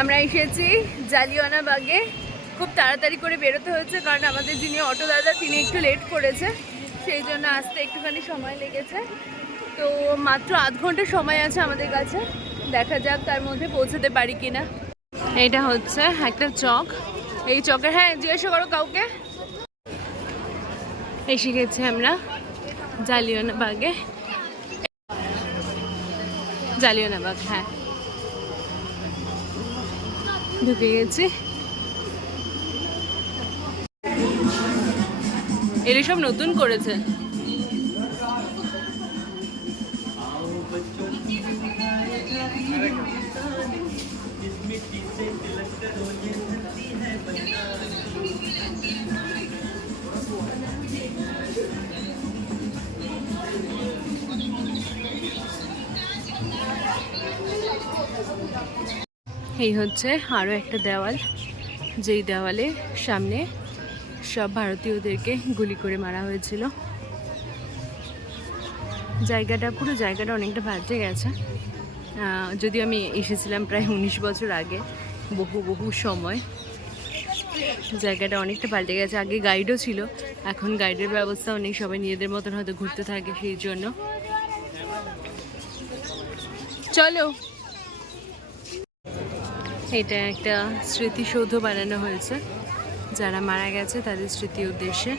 আমরা এসেছি জালিয়ানা বাগে। খুব তাড়াতাড়ি করে বেরোতে হয়েছে, কারণ আমাদের যিনি অটো দাদা, তিনি একটু লেট করেছে, সেই জন্য আসতে একটুখানি সময় লেগেছে। তো মাত্র আধ ঘণ্টা সময় আছে আমাদের কাছে, দেখা যাক তার মধ্যে পৌঁছাতে পারি কিনা। এইটা হচ্ছে একটা চক। এই চকের হ্যাঁ জিজ্ঞাসা করো কাউকে। এসে গেছি আমরা জালিয়ানা বাগে। জালিয়ানা বাগ হ্যাঁ। ঢুকে গেছি এর সব নতুন করেছে। এই হচ্ছে আরও একটা দেওয়াল। যেই দেওয়ালে সামনে সব ভারতীয়দেরকে গুলি করে মারা হয়েছিল। জায়গাটা, পুরো জায়গাটা অনেকটা পাল্টে গেছে। যদিও আমি এসেছিলাম প্রায় উনিশ বছর আগে, বহু বহু সময়। জায়গাটা অনেকটা পাল্টে গেছে। আগে গাইডও ছিল। এখন গাইডের ব্যবস্থা অনেক, সবাই নিজেদের মতন হয়তো ঘুরতে থাকে সেই জন্য। চলো এটা একটা স্মৃতিসৌধ বানানো হয়েছে। যারা মারা গেছে তাদের স্মৃতি উদ্দেশ্যে।